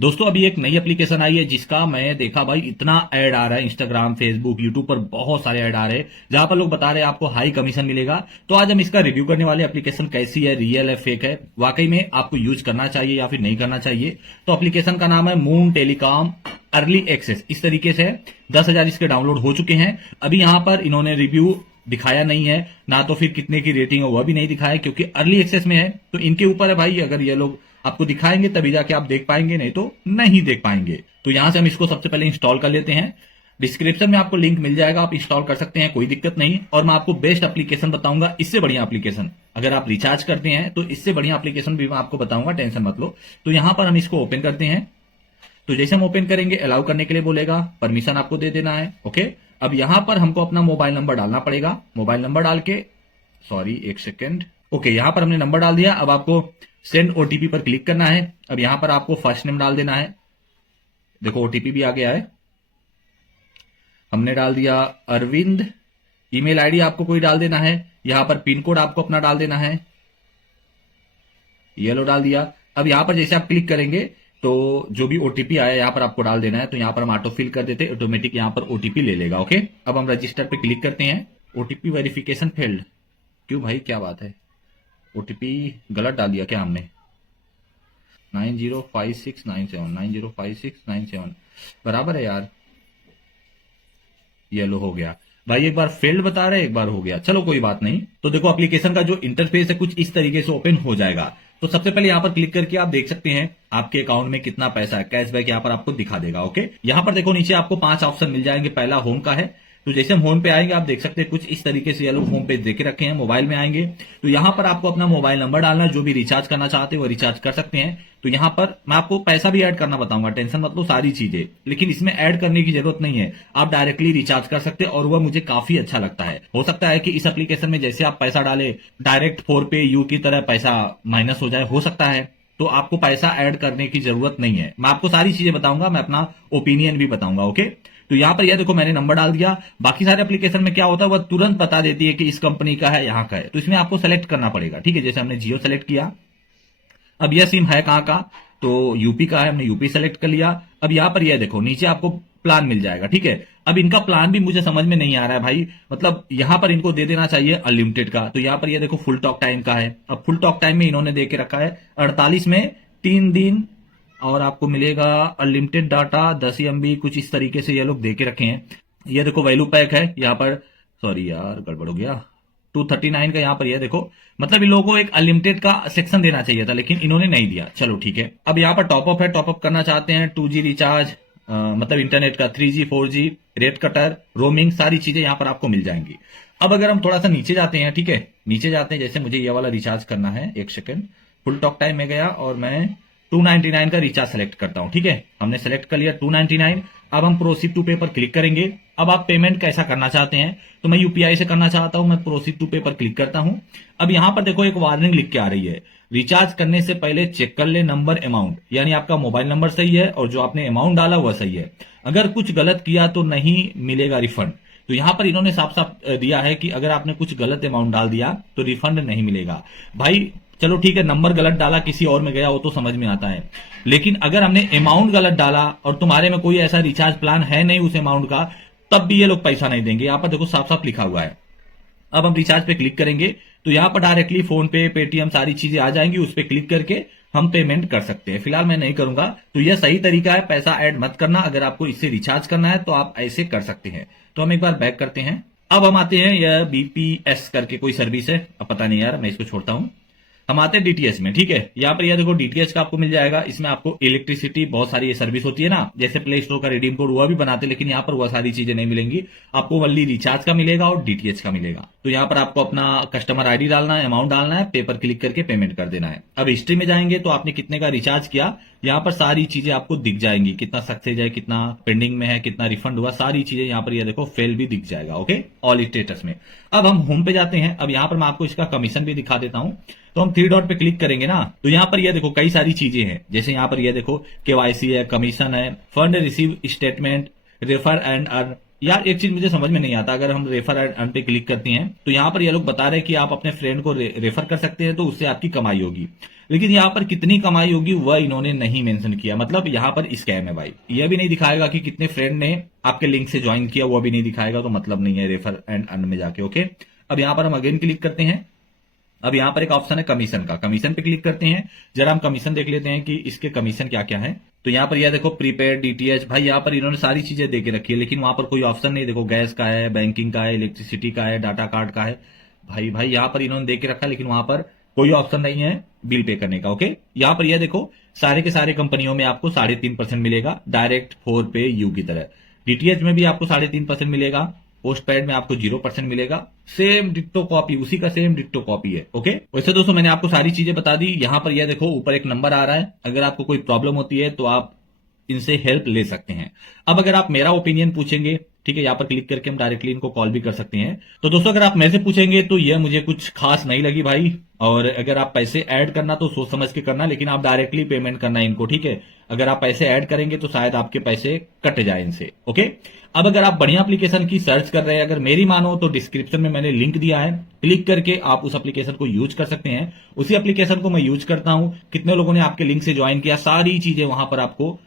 दोस्तों अभी एक नई एप्लीकेशन आई है जिसका मैं देखा भाई इतना ऐड आ रहा है। इंस्टाग्राम, फेसबुक, यूट्यूब पर बहुत सारे ऐड आ रहे हैं जहां पर लोग बता रहे हैं आपको हाई कमीशन मिलेगा। तो आज हम इसका रिव्यू करने वाले एप्लीकेशन कैसी है, रियल है, फेक है, वाकई में आपको यूज करना चाहिए या फिर नहीं करना चाहिए। तो एप्लीकेशन का नाम है मून टेलीकॉम अर्ली एक्सेस। इस तरीके से 10,000 इसके डाउनलोड हो चुके हैं। अभी यहां पर इन्होंने रिव्यू दिखाया नहीं है, ना तो फिर कितने की रेटिंग है वह भी नहीं दिखाया, क्योंकि अर्ली एक्सेस में है तो इनके ऊपर है भाई। अगर ये लोग आपको दिखाएंगे तभी जाके आप देख पाएंगे, नहीं तो नहीं देख पाएंगे। तो यहां से हम इसको सबसे पहले इंस्टॉल कर लेते हैं। डिस्क्रिप्शन में आपको लिंक मिल जाएगा, आप इंस्टॉल कर सकते हैं, कोई दिक्कत नहीं। और मैं आपको बेस्ट एप्लीकेशन बताऊंगा, इससे बढ़िया एप्लीकेशन अगर आप रिचार्ज करते हैं तो इससे बढ़िया एप्लीकेशन भी मैं आपको बताऊंगा, टेंशन मत लो। तो यहां पर हम इसको ओपन करते हैं। तो जैसे हम ओपन करेंगे अलाउ करने के लिए बोलेगा, परमिशन आपको दे देना है। ओके, अब यहां पर हमको अपना मोबाइल नंबर डालना पड़ेगा। मोबाइल नंबर डाल के, सॉरी एक सेकेंड, ओके यहां पर हमने नंबर डाल दिया। अब आपको सेंड ओटीपी पर क्लिक करना है। अब यहां पर आपको फर्स्ट नेम डाल देना है। देखो ओटीपी भी आ गया है, हमने डाल दिया अरविंद। ईमेल आईडी आपको कोई डाल देना है। यहां पर पिन कोड आपको अपना डाल देना है, ये लो डाल दिया। अब यहां पर जैसे आप क्लिक करेंगे तो जो भी ओटीपी आया यहां पर आपको डाल देना है। तो यहां पर हम ऑटो फिल कर देते, ऑटोमेटिक यहां पर ओटीपी ले लेगा। ओके, अब हम रजिस्टर पे क्लिक करते हैं। ओटीपी वेरिफिकेशन फेल्ड, क्यों भाई क्या बात है? ओटीपी गलत डाल दिया क्या हमने? 905697 905697 बराबर है यार। ये लो हो गया भाई, एक बार फेल्ड बता रहे एक बार हो गया, चलो कोई बात नहीं। तो देखो एप्लीकेशन का जो इंटरफेस है कुछ इस तरीके से ओपन हो जाएगा। तो सबसे पहले यहां पर क्लिक करके आप देख सकते हैं आपके अकाउंट में कितना पैसा है, कैशबैक यहां पर आपको दिखा देगा। ओके, यहां पर देखो नीचे आपको 5 ऑप्शन मिल जाएंगे। पहला होम का है, तो जैसे हम होम पे आएंगे आप देख सकते हैं कुछ इस तरीके से ये लोग होम पेज देके रखे हैं। मोबाइल में आएंगे तो यहां पर आपको अपना मोबाइल नंबर डालना है, जो भी रिचार्ज करना चाहते हैं वो रिचार्ज कर सकते हैं। तो यहां पर मैं आपको पैसा भी ऐड करना बताऊंगा, टेंशन मत लो, सारी चीजें, लेकिन इसमें ऐड करने की जरूरत नहीं है, आप डायरेक्टली रिचार्ज कर सकते हैं और वह मुझे काफी अच्छा लगता है। हो सकता है कि इस एप्लीकेशन में जैसे आप पैसा डाले डायरेक्ट 4 पे यू की तरह पैसा माइनस हो जाए, हो सकता है। तो आपको पैसा ऐड करने की जरूरत नहीं है, मैं आपको सारी चीजें बताऊंगा, मैं अपना ओपिनियन भी बताऊंगा। ओके, तो यहां पर यह देखो मैंने नंबर डाल दिया। बाकी सारे एप्लीकेशन में क्या होता है वह तुरंत बता देती है कि इस कंपनी का है, यहां का है। तो इसमें आपको सेलेक्ट करना पड़ेगा। ठीक है, जैसे हमने जियो सेलेक्ट किया। अब यह सिम है कहां का, तो यूपी का है, हमने यूपी सेलेक्ट कर लिया। अब यहां पर यह देखो नीचे आपको प्लान मिल जाएगा। ठीक है, अब इनका प्लान भी मुझे समझ में नहीं आ रहा है भाई, मतलब यहां पर इनको दे देना चाहिए अनलिमिटेड का। तो यहां पर यह देखो फुल टॉक टाइम का है। अब फुल टॉक टाइम में इन्होंने दे के रखा है 48 में 3 दिन, और आपको मिलेगा अनलिमिटेड डाटा 10 MB, कुछ इस तरीके से ये लोग दे के रखे हैं। ये देखो वैल्यू पैक है यहाँ पर, सॉरी यार गड़बड़ हो गया, 239 का यहाँ पर। ये देखो मतलब इन लोगों को एक अनलिमिटेड का सेक्शन देना चाहिए था, लेकिन इन्होंने नहीं दिया। चलो ठीक है, अब यहाँ पर टॉपअप है, टॉपअप करना चाहते हैं 2G रिचार्ज, मतलब इंटरनेट का 3G 4G, rate cutter, roaming, सारी चीजें यहाँ पर आपको मिल जाएंगी। अब अगर हम थोड़ा सा नीचे जाते हैं, ठीक है नीचे जाते हैं, जैसे मुझे ये वाला रिचार्ज करना है, एक सेकंड, फुल टॉक टाइम में गया और मैं 299 का रिचार्ज सेलेक्ट करता हूं। ठीक है, हमने सेलेक्ट कर लिया 299। अब हम प्रोसीड टू पे पर क्लिक करेंगे। अब आप पेमेंट कैसा करना चाहते हैं, तो मैं यूपीआई से करना चाहता हूं, मैं प्रोसीड टू पे पर क्लिक करता हूं। अब यहां पर देखो एक वार्निंग लिख के आ रही है, रिचार्ज करने से पहले चेक कर ले नंबर अमाउंट, यानी आपका मोबाइल नंबर सही है और जो आपने अमाउंट डाला वह सही है। अगर कुछ गलत किया तो नहीं मिलेगा रिफंड। तो यहां पर इन्होंने साफ साफ दिया है कि अगर आपने कुछ गलत अमाउंट डाल दिया तो रिफंड नहीं मिलेगा। भाई चलो ठीक है, नंबर गलत डाला किसी और में गया वो तो समझ में आता है, लेकिन अगर हमने अमाउंट गलत डाला और तुम्हारे में कोई ऐसा रिचार्ज प्लान है नहीं उस अमाउंट का, तब भी ये लोग पैसा नहीं देंगे। यहां पर देखो साफ साफ लिखा हुआ है। अब हम रिचार्ज पे क्लिक करेंगे तो यहां पर डायरेक्टली फोन पे, पेटीएम सारी चीजें आ जाएंगी, उस पर क्लिक करके हम पेमेंट कर सकते हैं। फिलहाल मैं नहीं करूंगा, तो यह सही तरीका है, पैसा ऐड मत करना। अगर आपको इससे रिचार्ज करना है तो आप ऐसे कर सकते हैं। तो हम एक बार बैक करते हैं। अब हम आते हैं, यह बीपीएस करके कोई सर्विस है, अब पता नहीं यार, मैं इसको छोड़ता हूं। हम आते हैं डीटीएच में। ठीक है, यहाँ पर यह देखो डीटीएच का आपको मिल जाएगा। इसमें आपको इलेक्ट्रिसिटी बहुत सारी ये सर्विस होती है ना, जैसे प्ले स्टोर का रिडीम कोड वह भी बनाते हैं, लेकिन यहाँ पर वह सारी चीजें नहीं मिलेंगी आपको, ओनली रिचार्ज का मिलेगा और डीटीएच का मिलेगा। तो यहाँ पर आपको अपना कस्टमर आईडी डालना है, अमाउंट डालना है, पे पर क्लिक करके पेमेंट कर देना है। अब हिस्ट्री में जाएंगे तो आपने कितने का रिचार्ज किया, यहाँ पर सारी चीजें आपको दिख जाएंगी, कितना सक्सेस है, कितना पेंडिंग में है, कितना रिफंड हुआ, सारी चीजें यहाँ पर। यह देखो फेल भी दिख जाएगा। ओके, ऑल स्टेटस में। अब हम होम पे जाते हैं। अब यहाँ पर मैं आपको इसका कमीशन भी दिखा देता हूं। तो हम 3 डॉट पे क्लिक करेंगे ना, तो यहाँ पर यह देखो कई सारी चीजें हैं, जैसे यहाँ पर यह देखो केवाईसी है, कमीशन है, fund receive statement, refer and earn. यार एक चीज मुझे समझ में नहीं आता, अगर हम रेफर एंड अर्न पे क्लिक करते हैं तो यहाँ पर ये लोग बता रहे हैं कि आप अपने फ्रेंड को रेफर कर सकते हैं तो उससे आपकी कमाई होगी। लेकिन यहाँ पर कितनी कमाई होगी वह इन्होंने नहीं मेंशन किया, मतलब यहाँ पर स्कैम है भाई। यह भी नहीं दिखाएगा कि कितने फ्रेंड ने आपके लिंक से ज्वाइन किया, वो भी नहीं दिखाएगा, तो मतलब नहीं है रेफर एंड अर्न में जाके। ओके, अब यहाँ पर हम अगेन क्लिक करते हैं। अब यहाँ पर एक ऑप्शन है कमीशन का, कमीशन पे क्लिक करते हैं। जरा हम कमीशन देख लेते हैं कि इसके कमीशन क्या क्या है। तो यहाँ पर यह देखो प्रीपेड डीटीएच, भाई यहाँ पर इन्होंने सारी चीजें दे के रखी है, लेकिन वहां पर कोई ऑप्शन नहीं। देखो गैस का है, बैंकिंग का है, इलेक्ट्रिसिटी का है, डाटा कार्ड का है। भाई यहाँ पर इन्होंने दे के रखा है, लेकिन वहां पर कोई ऑप्शन नहीं है बिल पे करने का। ओके, यहाँ पर यह देखो सारे के सारे कंपनियों में आपको 3.5% मिलेगा, डायरेक्ट 4 पे यू की तरह। डीटीएच में भी आपको 3.5% मिलेगा, पोस्ट पेड में आपको 0% मिलेगा। सेम डिट्टो कॉपी, उसी का सेम डिट्टो कॉपी है। ओके, वैसे दोस्तों मैंने आपको सारी चीजें बता दी। यहां पर यह देखो ऊपर एक नंबर आ रहा है, अगर आपको कोई प्रॉब्लम होती है तो आप इनसे हेल्प ले सकते हैं। अब अगर आप मेरा ओपिनियन पूछेंगे, ठीक है, यहाँ पर क्लिक करके हम डायरेक्टली इनको कॉल भी कर सकते हैं। तो दोस्तों अगर आप मेरे से पूछेंगे तो यह मुझे कुछ खास नहीं लगी भाई, और अगर आप पैसे ऐड करना तो सोच समझ के करना, लेकिन आप डायरेक्टली पेमेंट करना इनको, ठीक है। अगर आप पैसे ऐड करेंगे तो शायद आपके पैसे कट जाए इनसे। ओके, अब अगर आप बढ़िया एप्लीकेशन की सर्च कर रहे हैं, अगर मेरी मानो तो डिस्क्रिप्शन में मैंने लिंक दिया है, क्लिक करके आप उस एप्लीकेशन को यूज कर सकते हैं। उसी एप्लीकेशन को मैं यूज करता हूं, कितने लोगों ने आपके लिंक से ज्वाइन किया, सारी चीजें वहां पर आपको